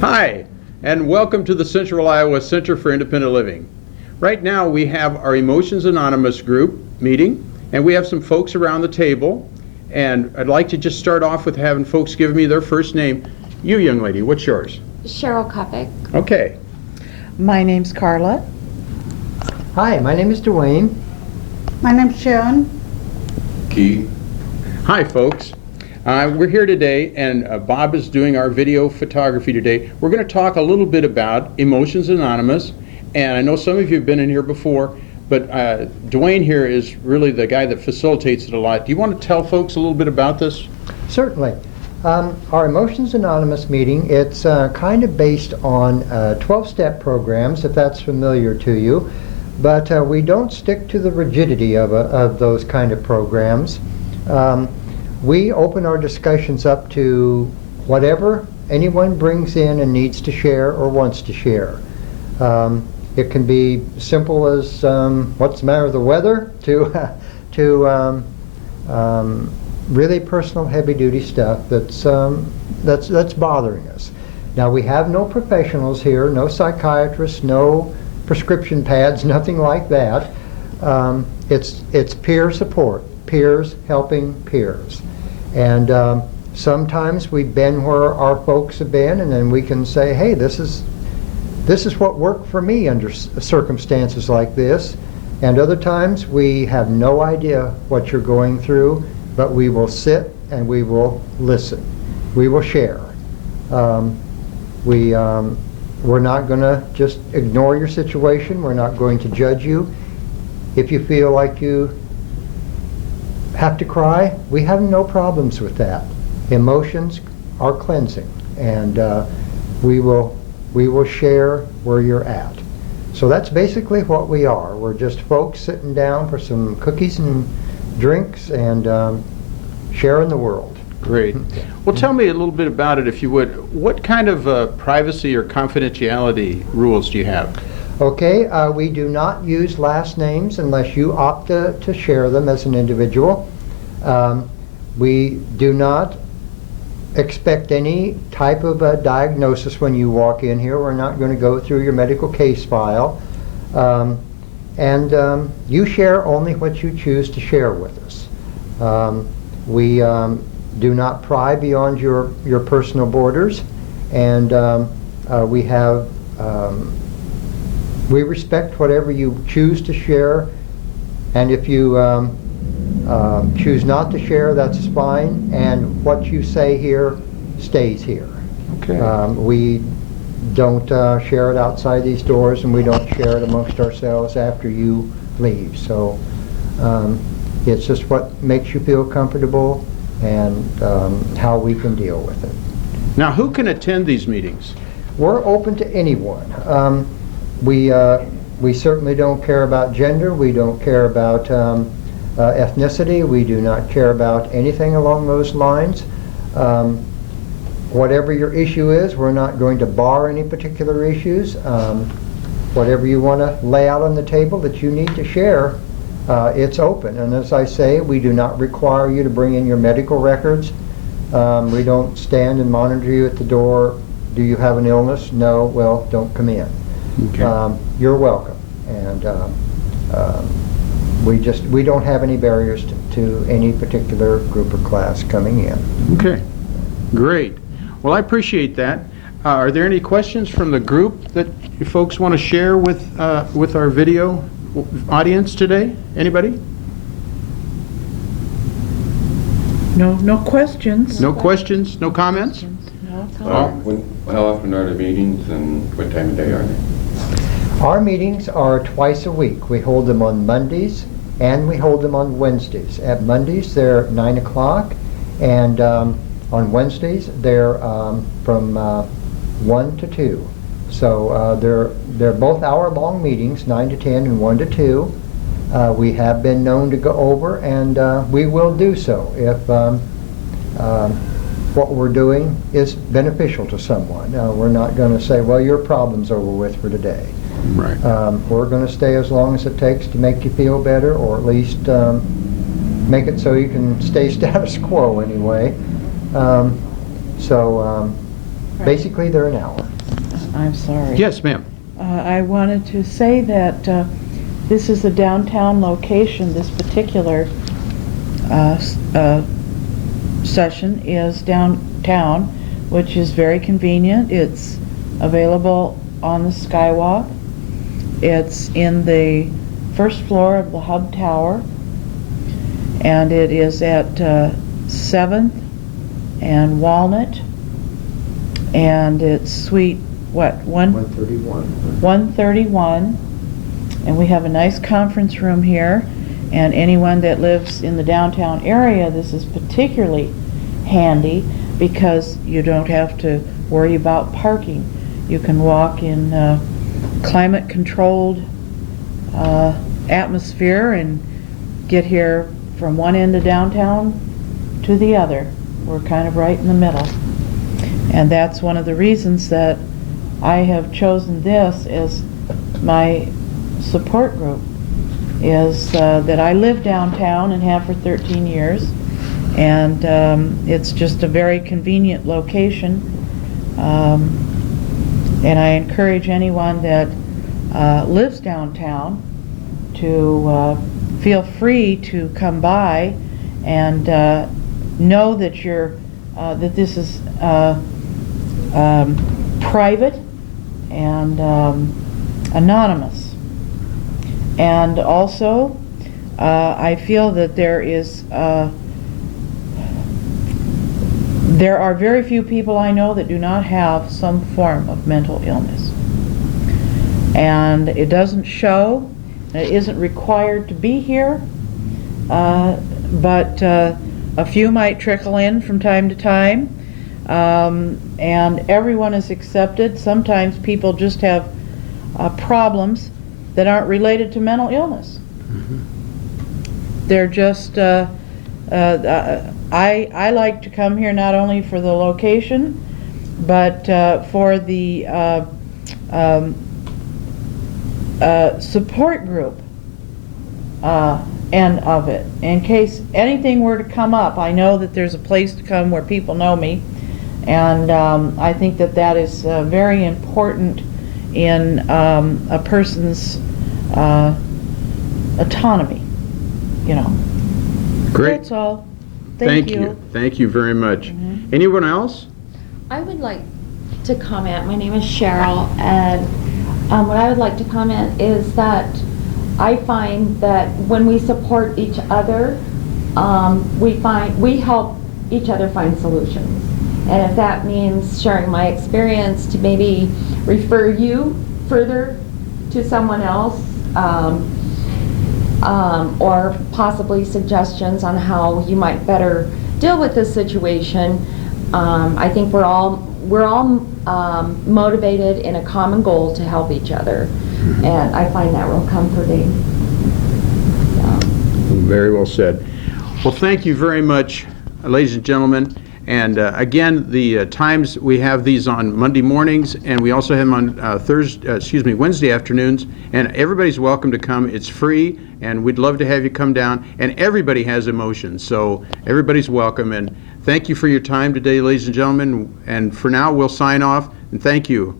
Hi, and welcome to the Central Iowa Center for Independent Living. Right now we have our Emotions Anonymous group meeting, and we have some folks around the table, and I'd like to just start off with having folks give me their first name. You, young lady, what's yours? Cheryl Kopic. Okay. My name's Carla. Hi, my name is Dwayne. My name's Sharon. Keith. Hi, folks. We're here today, and Bob is doing our video photography today. We're going to talk a little bit about Emotions Anonymous, and I know some of you have been in here before, but Dwayne here is really the guy that facilitates it a lot. Do you want to tell folks a little bit about this? Certainly. Our Emotions Anonymous meeting, it's kind of based on 12-step programs, if that's familiar to you, but we don't stick to the rigidity of those kind of programs. We open our discussions up to whatever anyone brings in and needs to share or wants to share. It can be simple as what's the matter with the weather to really personal heavy-duty stuff that's bothering us. Now, we have no professionals here, no psychiatrists, no prescription pads, nothing like that. It's peer support, peers helping peers. And sometimes we've been where our folks have been, and then we can say, hey, this is what worked for me under circumstances like this. And other times we have no idea what you're going through, but we will sit and we will listen. We will share. We're not going to just ignore your situation. We're not going to judge you. If you feel like you have to cry, we have no problems with that. Emotions are cleansing, and we will share where you're at. So that's basically what we are. We're just folks sitting down for some cookies and drinks and sharing the world. Great. Well, tell me a little bit about it, if you would. What kind of privacy or confidentiality rules do you have? Okay, we do not use last names unless you opt to share them as an individual. We do not expect any type of a diagnosis when you walk in here. We're not going to go through your medical case file. And you share only what you choose to share with us. We do not pry beyond your personal borders, and we respect whatever you choose to share, and if you choose not to share, that's fine, and what you say here stays here. Okay. We don't share it outside these doors, and we don't share it amongst ourselves after you leave. So it's just what makes you feel comfortable and how we can deal with it. Now, who can attend these meetings? We're open to anyone. We certainly don't care about gender. We don't care about ethnicity. We do not care about anything along those lines. Whatever your issue is, we're not going to bar any particular issues. Whatever you want to lay out on the table that you need to share, it's open. And as I say, we do not require you to bring in your medical records. We don't stand and monitor you at the door. Do you have an illness? No. Well, don't come in. Okay. You're welcome, and we don't have any barriers to any particular group or class coming in. Okay, great. Well, I appreciate that. Are there any questions from the group that you folks want to share with our video audience today? Anybody? No questions. No questions? No comments? No. How often are the meetings and what time of day are they? Our meetings are twice a week. We hold them on Mondays and we hold them on Wednesdays. At Mondays they're 9 o'clock, and on Wednesdays they're from 1 to 2. So they're both hour-long meetings, 9 to 10 and 1 to 2. We have been known to go over, and we will do so if what we're doing is beneficial to someone. We're not going to say, well, your problem's over with for today. Right. We're going to stay as long as it takes to make you feel better, or at least make it so you can stay status quo anyway. Basically, they're an hour. I'm sorry. Yes, ma'am. I wanted to say that this is a downtown location. This particular session is downtown, which is very convenient. It's available on the Skywalk. It's in the first floor of the Hub Tower, and it is at 7th and Walnut, and it's suite, what, 131. 131, and we have a nice conference room here, and anyone that lives in the downtown area, this is particularly handy because you don't have to worry about parking. You can walk in climate-controlled atmosphere and get here from one end of downtown to the other. We're kind of right in the middle. And that's one of the reasons that I have chosen this as my support group, is that I live downtown and have for 13 years, and it's just a very convenient location, and I encourage anyone that lives downtown to feel free to come by and know that that this is private and anonymous. And also, I feel that there are very few people I know that do not have some form of mental illness. And it doesn't show, it isn't required to be here, but a few might trickle in from time to time, and everyone is accepted. Sometimes people just have problems that aren't related to mental illness. They're just, I like to come here not only for the location, but for the support group end of it. In case anything were to come up, I know that there's a place to come where people know me, and I think that that is very important in a person's autonomy, you know. Great. That's all. Thank you. Thank you very much. Anyone else? I would like to comment. My name is Cheryl, and what I would like to comment is that I find that when we support each other, we help each other find solutions. And if that means sharing my experience to maybe refer you further to someone else, or possibly suggestions on how you might better deal with this situation, I think we're all motivated in a common goal to help each other, and I find that real comforting. Very well said. Well, thank you very much, ladies and gentlemen. And again, the times, we have these on Monday mornings, and we also have them on Wednesday afternoons. And everybody's welcome to come. It's free, and we'd love to have you come down. And everybody has emotions, so everybody's welcome. And thank you for your time today, ladies and gentlemen. And for now, we'll sign off. And thank you.